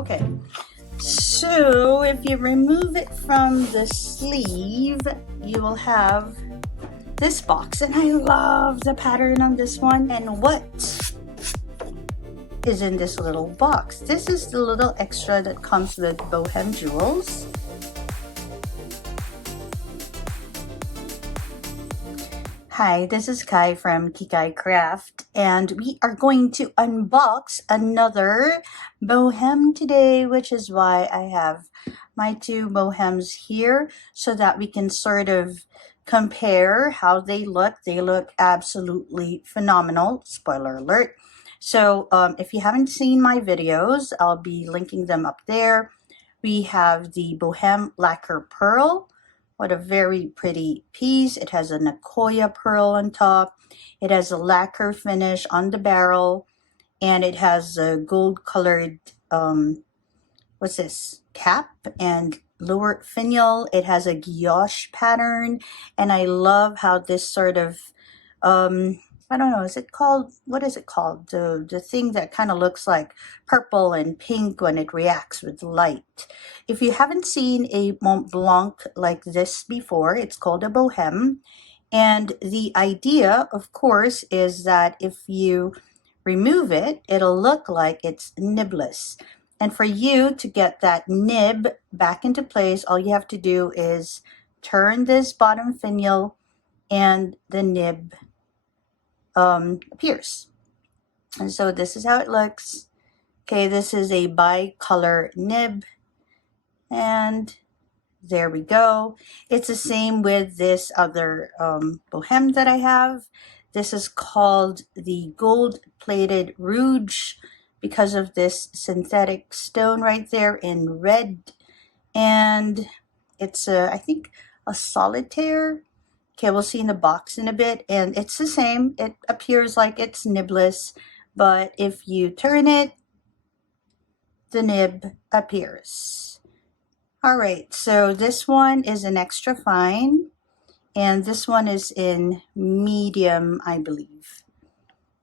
Okay, so if you remove it from the sleeve, you will have this box, and I love the pattern on this one. And what is in this little box? This is the little extra that comes with Boheme jewels. Hi, this is Kai from Kikai Craft, and we are going to unbox another Boheme today, which is why I have my two Bohemes here so that we can sort of compare how they look. They look absolutely phenomenal, spoiler alert. So if you haven't seen my videos, I'll be linking them up there. We have the Boheme Lacquer Pearl. What a very pretty piece. It has a Nicoya pearl on top. It has a lacquer finish on the barrel, and it has a gold colored what's this, cap and lower finial. It has a guilloche pattern, and I love how this sort of I don't know, is it called, what is it called? The thing that kind of looks like purple and pink when it reacts with light. If you haven't seen a Montblanc like this before, it's called a Boheme. And the idea, of course, is that if you remove it, it'll look like it's nibless. And for you to get that nib back into place, all you have to do is turn this bottom finial and the nib appears. And so this is how it looks. Okay, this is a bicolor nib, and there we go. It's the same with this other Boheme that I have. This is called the gold-plated rouge because of this synthetic stone right there in red, and it's I think a solitaire. Okay, we'll see in the box in a bit, and it's the same. It appears like it's nibless, but if you turn it, the nib appears. All right, so this one is an extra fine, and this one is in medium, I believe.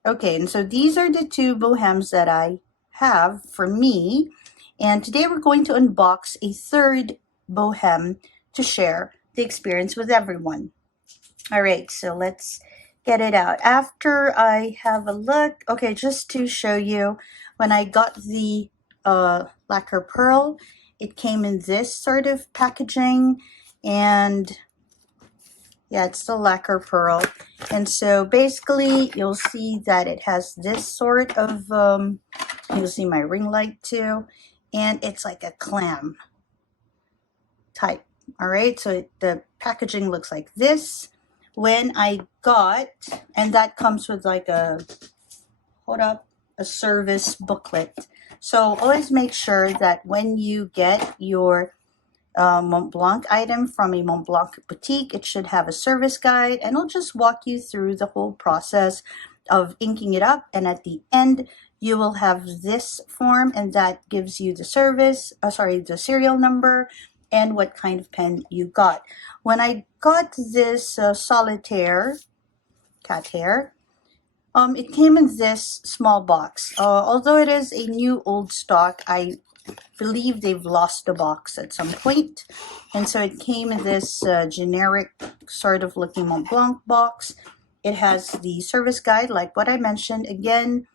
Okay, and so these are the two Bohemes that I have for me, and today we're going to unbox a third Boheme to share the experience with everyone. All right, so let's get it out. After I have a look, okay, just to show you, when I got the lacquer pearl, it came in this sort of packaging, and yeah, it's the lacquer pearl. And so basically, you'll see that it has this sort of, you'll see my ring light too, and it's like a clam type. All right, so the packaging looks like this. When I got, and that comes with like a, hold up, a service booklet. So always make sure that when you get your Montblanc item from a Montblanc boutique, it should have a service guide, and it'll just walk you through the whole process of inking it up. And at the end, you will have this form, and that gives you the service, the serial number, and what kind of pen you got. When I got this solitaire cat hair, it came in this small box. Although it is a new old stock, I believe they've lost the box at some point. And so it came in this generic sort of looking Montblanc box. It has the service guide, like what I mentioned. Again,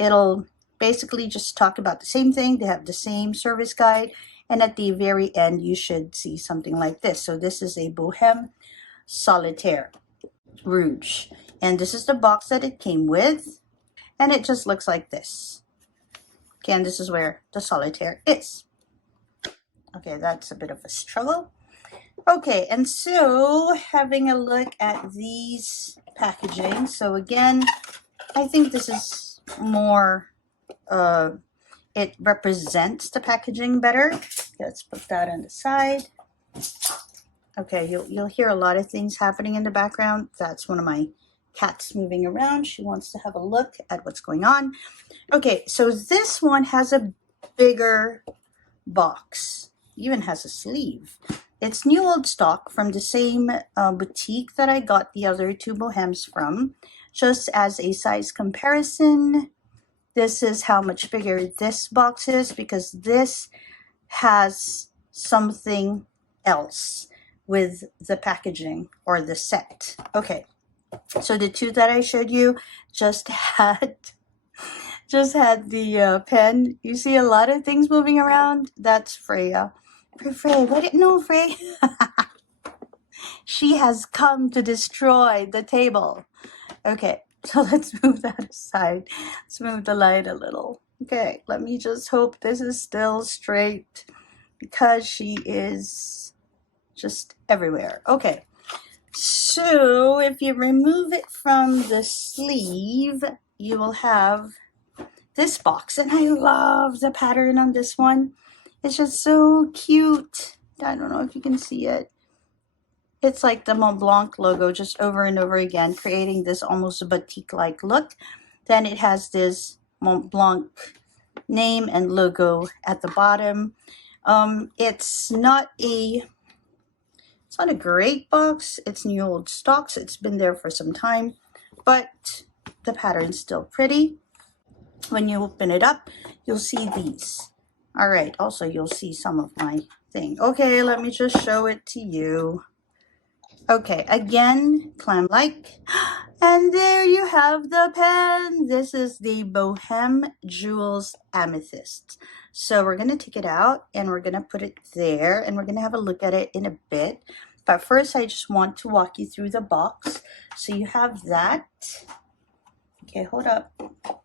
it'll basically just talk about the same thing. They have the same service guide. And at the very end, you should see something like this. So this is a Boheme Solitaire Rouge. And this is the box that it came with. And it just looks like this. Okay, and this is where the solitaire is. Okay, that's a bit of a struggle. Okay, and so having a look at these packaging. So again, I think this is more... it represents the packaging better. Let's put that on the side. Okay, you'll hear a lot of things happening in the background. That's one of my cats moving around. She wants to have a look at what's going on. Okay, so this one has a bigger box. Even has a sleeve. It's new old stock from the same boutique that I got the other two Bohemes from. Just as a size comparison, this is how much bigger this box is, because this has something else with the packaging or the set. Okay, so the two that I showed you just had the pen. You see a lot of things moving around. That's Freya. Freya, let it know, Freya. She has come to destroy the table. Okay, so let's move that aside. Let's move the light a little. Okay, let me just hope this is still straight, because she is just everywhere. Okay, so if you remove it from the sleeve, you will have this box, and I love the pattern on this one. It's just so cute. I don't know if you can see it. It's like the Montblanc logo just over and over again, creating this almost batik-like look. Then it has this Montblanc name and logo at the bottom. It's not a great box. It's new old stocks. It's been there for some time, but the pattern's still pretty. When you open it up, you'll see these. All right, also you'll see some of my thing. Okay, let me just show it to you. Okay, again, clam-like. And there you have the pen. This is the Boheme Jewels Amethyst. So we're going to take it out and we're going to put it there, and we're going to have a look at it in a bit. But first, I just want to walk you through the box. So you have that. Okay, hold up.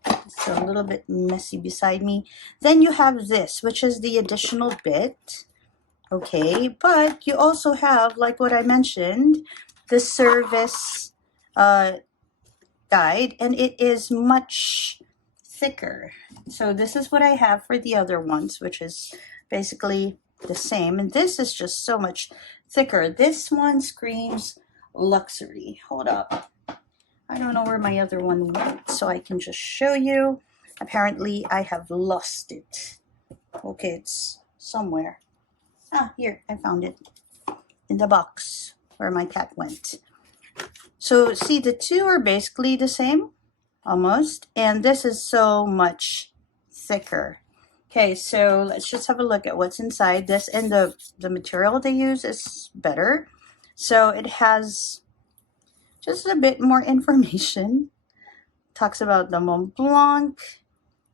It's a little bit messy beside me. Then you have this, which is the additional bit. Okay, but you also have, like what I mentioned, the service guide, and it is much thicker. So this is what I have for the other ones, which is basically the same, and this is just so much thicker. This one screams luxury. Hold up. I don't know where my other one went, so I can just show you. Apparently, I have lost it. Okay, it's somewhere. Ah, here, I found it in the box where my cat went. So see, the two are basically the same, almost, and this is so much thicker. Okay, so let's just have a look at what's inside this, and the material they use is better. So it has just a bit more information. Talks about the Montblanc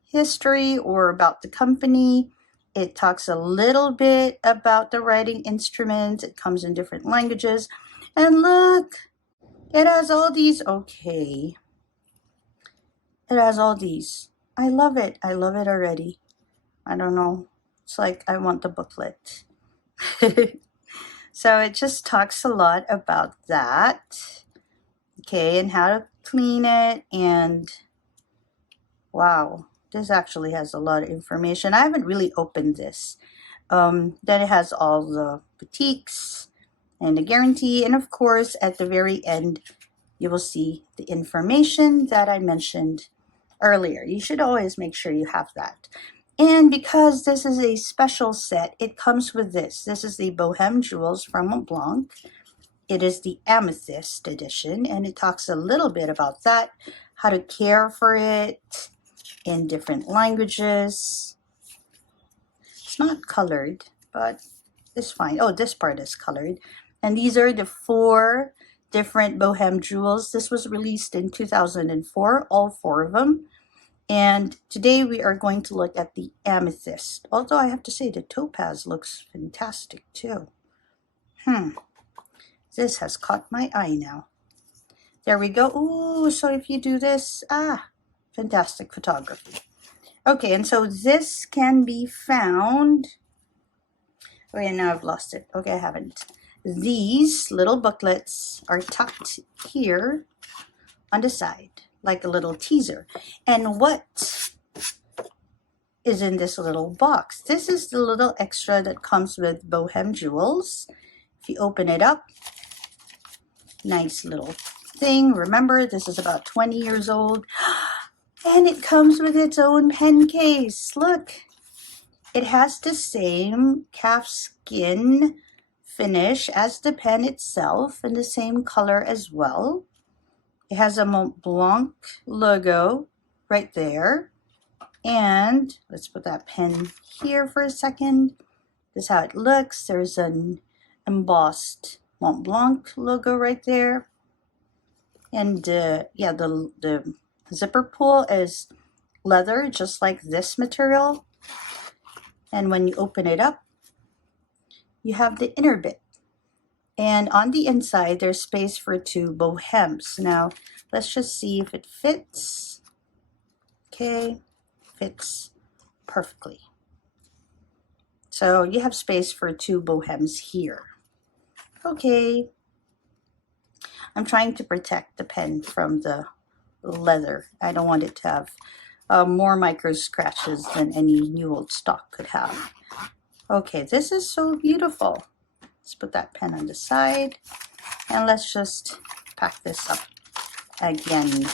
history, or about the company. It talks a little bit about the writing instruments. It comes in different languages. And look, it has all these. Okay. It has all these. I love it. I love it already. I don't know. It's like I want the booklet. So it just talks a lot about that. Okay, and how to clean it. And wow. This actually has a lot of information. I haven't really opened this. Then it has all the boutiques and the guarantee. And of course, at the very end, you will see the information that I mentioned earlier. You should always make sure you have that. And because this is a special set, it comes with this. This is the Boheme Jewels from Montblanc. It is the Amethyst edition, and it talks a little bit about that, how to care for it, in different languages. It's not colored, but it's fine. Oh, this part is colored. And these are the 4 different Boheme Jewels. This was released in 2004, all 4 of them. And today we are going to look at the Amethyst. Although I have to say the Topaz looks fantastic too. This has caught my eye now. There we go. Ooh, so if you do this, fantastic photography. Okay, and so this can be found. Okay, now I've lost it. Okay, I haven't. These little booklets are tucked here on the side, like a little teaser. And what is in this little box? This is the little extra that comes with Boheme Jewels. If you open it up, nice little thing. Remember, this is about 20 years old. And it comes with its own pen case. Look, it has the same calfskin finish as the pen itself, and the same color as well. It has a Montblanc logo right there. And let's put that pen here for a second. This is how it looks. There's an embossed Montblanc logo right there. And yeah, the zipper pull is leather, just like this material. And when you open it up, you have the inner bit. And on the inside, there's space for 2 bohemes. Now, let's just see if it fits. Okay, fits perfectly. So you have space for 2 bohemes here. Okay. I'm trying to protect the pen from the leather. I don't want it to have more micro scratches than any new old stock could have. Okay, this is so beautiful. Let's put that pen on the side and let's just pack this up again.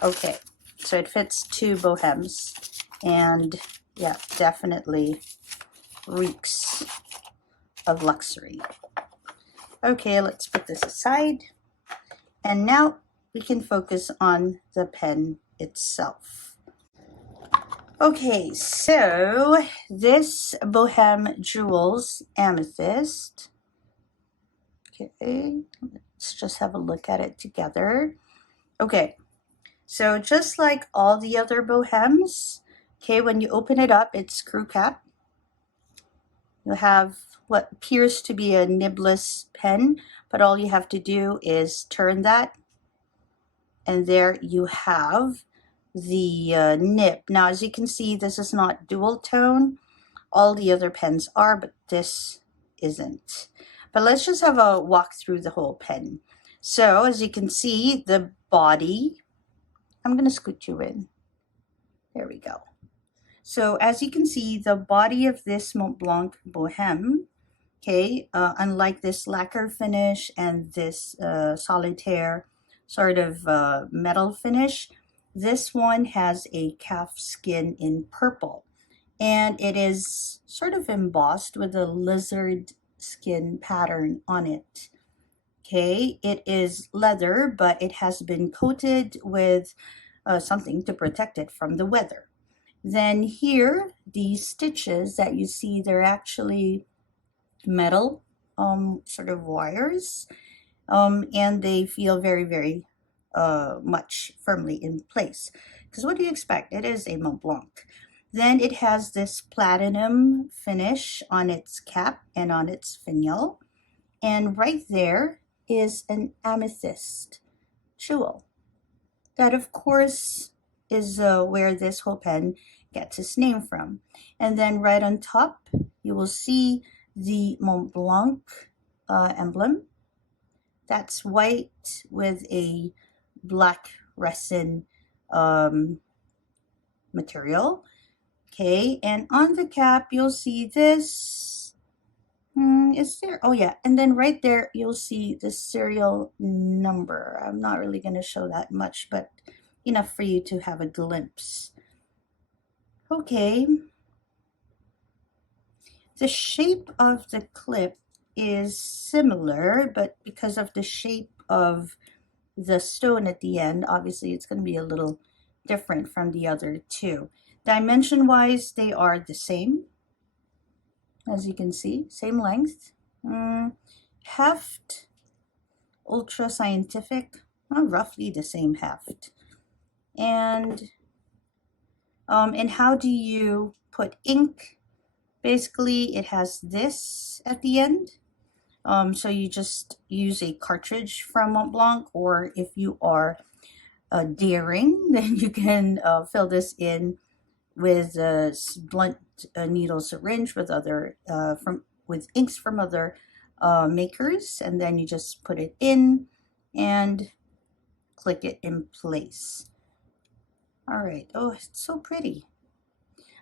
Okay, so it fits 2 bohemes and yeah, definitely reeks of luxury. Okay, let's put this aside. And now we can focus on the pen itself. Okay, so this Boheme Jewels Amethyst. Okay, let's just have a look at it together. Okay, so just like all the other Bohemes, okay, when you open it up, it's screw cap. You have what appears to be a nibless pen, but all you have to do is turn that, and there you have the nib. Now, as you can see, this is not dual tone. All the other pens are, but this isn't. But let's just have a walk through the whole pen. So as you can see, the body, I'm going to scoot you in. There we go. So as you can see, the body of this Montblanc Boheme, okay, unlike this lacquer finish and this solitaire sort of metal finish, this one has a calf skin in purple, and it is sort of embossed with a lizard skin pattern on it. Okay, it is leather, but it has been coated with something to protect it from the weather. Then here, these stitches that you see, they're actually metal sort of wires, and they feel very, very much firmly in place. Because what do you expect? It is a Montblanc. Then it has this platinum finish on its cap and on its finial. And right there is an amethyst jewel. That, of course, is where this whole pen gets its name from. And then right on top, you will see the Montblanc emblem. That's white with a black resin material. Okay, and on the cap, you'll see this. Is there? Oh yeah, and then right there, you'll see the serial number. I'm not really going to show that much, but enough for you to have a glimpse. Okay. The shape of the clip is similar, but because of the shape of the stone at the end, obviously it's going to be a little different from the other two. Dimension-wise, they are the same. As you can see, same length. Heft, ultra scientific, roughly the same heft. And how do you put ink? Basically, it has this at the end. So you just use a cartridge from Montblanc, or if you are daring, then you can fill this in with a blunt needle syringe with other with inks from other makers, and then you just put it in and click it in place. All right. Oh, it's so pretty.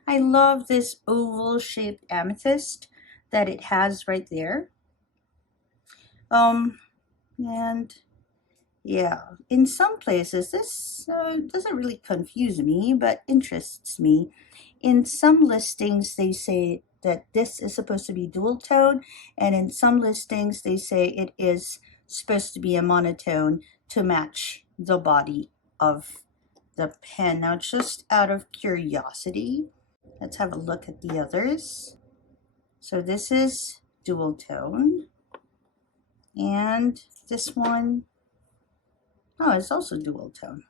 I love this oval shaped amethyst that it has right there. And yeah, in some places this doesn't really confuse me, but interests me. In some listings, they say that this is supposed to be dual tone, and in some listings, they say it is supposed to be a monotone to match the body of the pen. Now, just out of curiosity, let's have a look at the others. So this is dual tone, and this one, oh, it's also dual tone.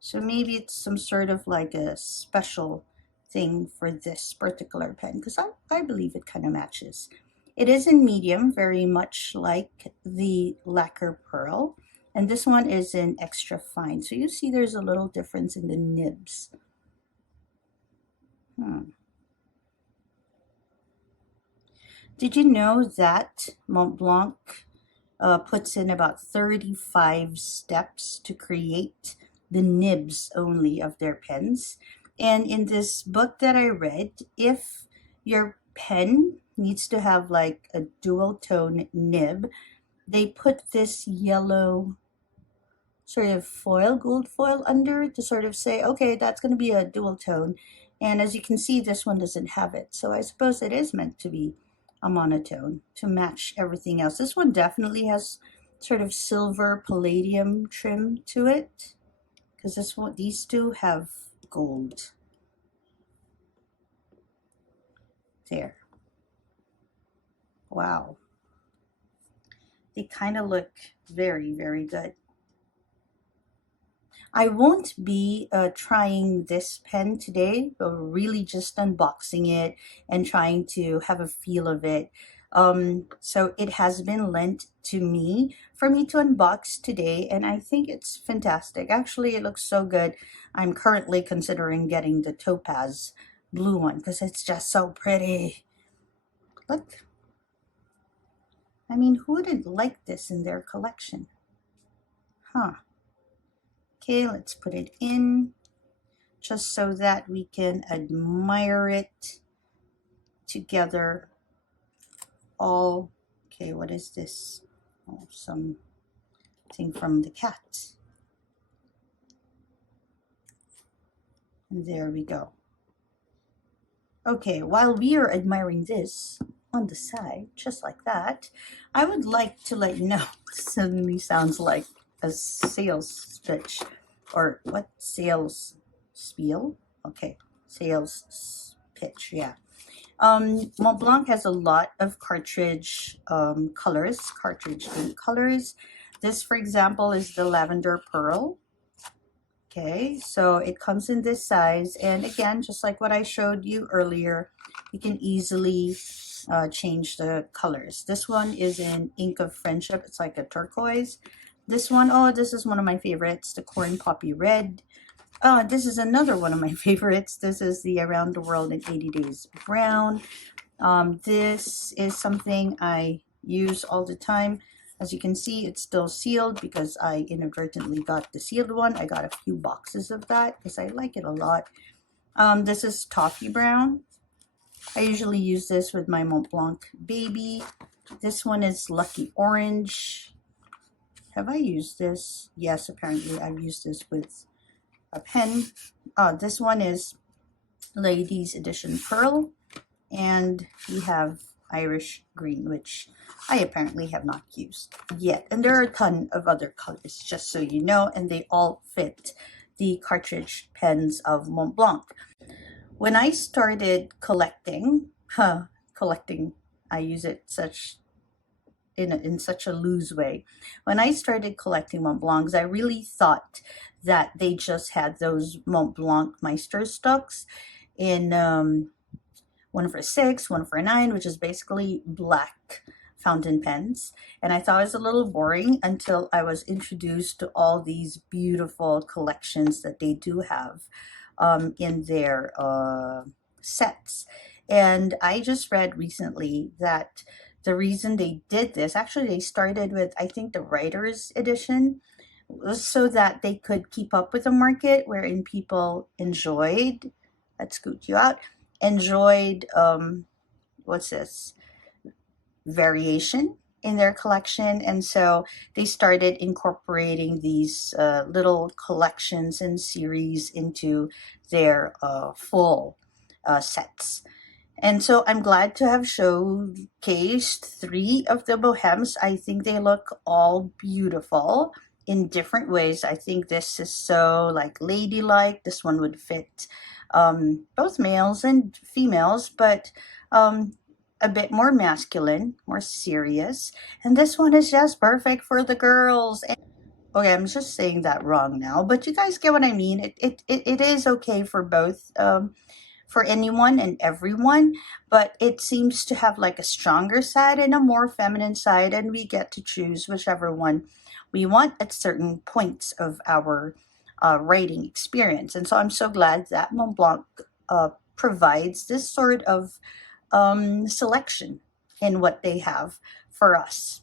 So maybe it's some sort of like a special thing for this particular pen, because I believe it kind of matches. It is in medium, very much like the lacquer pearl, and this one is in extra fine. So you see there's a little difference in the nibs. Did you know that Montblanc puts in about 35 steps to create the nibs only of their pens? And in this book that I read, if your pen needs to have like a dual tone nib, they put this yellow sort of foil, gold foil under to sort of say, okay, that's going to be a dual tone. And as you can see, this one doesn't have it. So I suppose it is meant to be a monotone to match everything else. This one definitely has sort of silver palladium trim to it, because this one, these two have gold. There. Wow. They kind of look very, very good. I won't be trying this pen today, but really just unboxing it and trying to have a feel of it. So it has been lent to me for me to unbox today, and I think it's fantastic. Actually, it looks so good. I'm currently considering getting the topaz blue one because it's just so pretty. Look. I mean, who wouldn't like this in their collection? Huh. Okay, let's put it in just so that we can admire it together all. Okay, what is this? Oh, something from the cat. And there we go. Okay, while we are admiring this on the side, just like that, I would like to let you know, suddenly sounds like a sales pitch, or what, sales spiel? Okay, sales pitch, yeah. Montblanc has a lot of cartridge colors, cartridge ink colors. This, for example, is the lavender pearl. Okay, so it comes in this size, and again, just like what I showed you earlier, you can easily change the colors. This one is in Ink of Friendship. It's like a turquoise. This one, oh, this is one of my favorites, the Corn Poppy Red. This is another one of my favorites. This is the Around the World in 80 Days Brown. This is something I use all the time. As you can see, it's still sealed because I inadvertently got the sealed one. I got a few boxes of that because I like it a lot. This is Toffee Brown. I usually use this with my Montblanc baby. This one is Lucky Orange. Have I used this? Yes, apparently I've used this with a pen. This one is Ladies Edition Pearl, and we have Irish Green, which I apparently have not used yet. And there are a ton of other colors, just so you know, and they all fit the cartridge pens of Montblanc. When I started collecting, I use it in such a loose way. When I started collecting Montblancs, I really thought that they just had those Montblanc Meisterstücks in 1 for 6, 1 for 9, which is basically black fountain pens. And I thought it was a little boring until I was introduced to all these beautiful collections that they do have in their sets. And I just read recently that the reason they did this, actually they started with, I think, the writer's edition, was so that they could keep up with the market wherein people enjoyed, let's scoot you out, enjoyed, what's this, variation in their collection. And so they started incorporating these little collections and series into their full sets. And so I'm glad to have showcased 3 of the Bohemes. I think they look all beautiful in different ways. I think this is so like ladylike. This one would fit both males and females, but a bit more masculine, more serious. And this one is just perfect for the girls. Okay, I'm just saying that wrong now, but you guys get what I mean. It is okay for both, for anyone and everyone, but it seems to have like a stronger side and a more feminine side, and we get to choose whichever one we want at certain points of our writing experience. And so I'm so glad that Montblanc provides this sort of selection in what they have for us.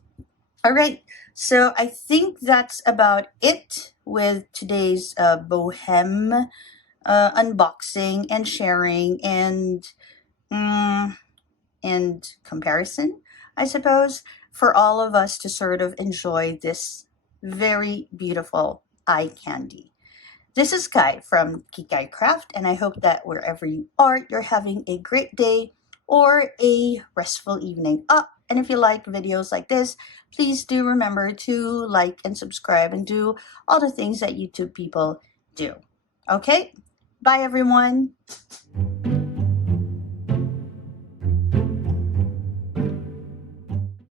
All right, so I think that's about it with today's Boheme unboxing and sharing and comparison, I suppose, for all of us to sort of enjoy this very beautiful eye candy. This is Kai from Kikai Craft, and I hope that wherever you are, you're having a great day or a restful evening. And if you like videos like this, please do remember to like and subscribe and do all the things that YouTube people do. Okay? Bye, everyone.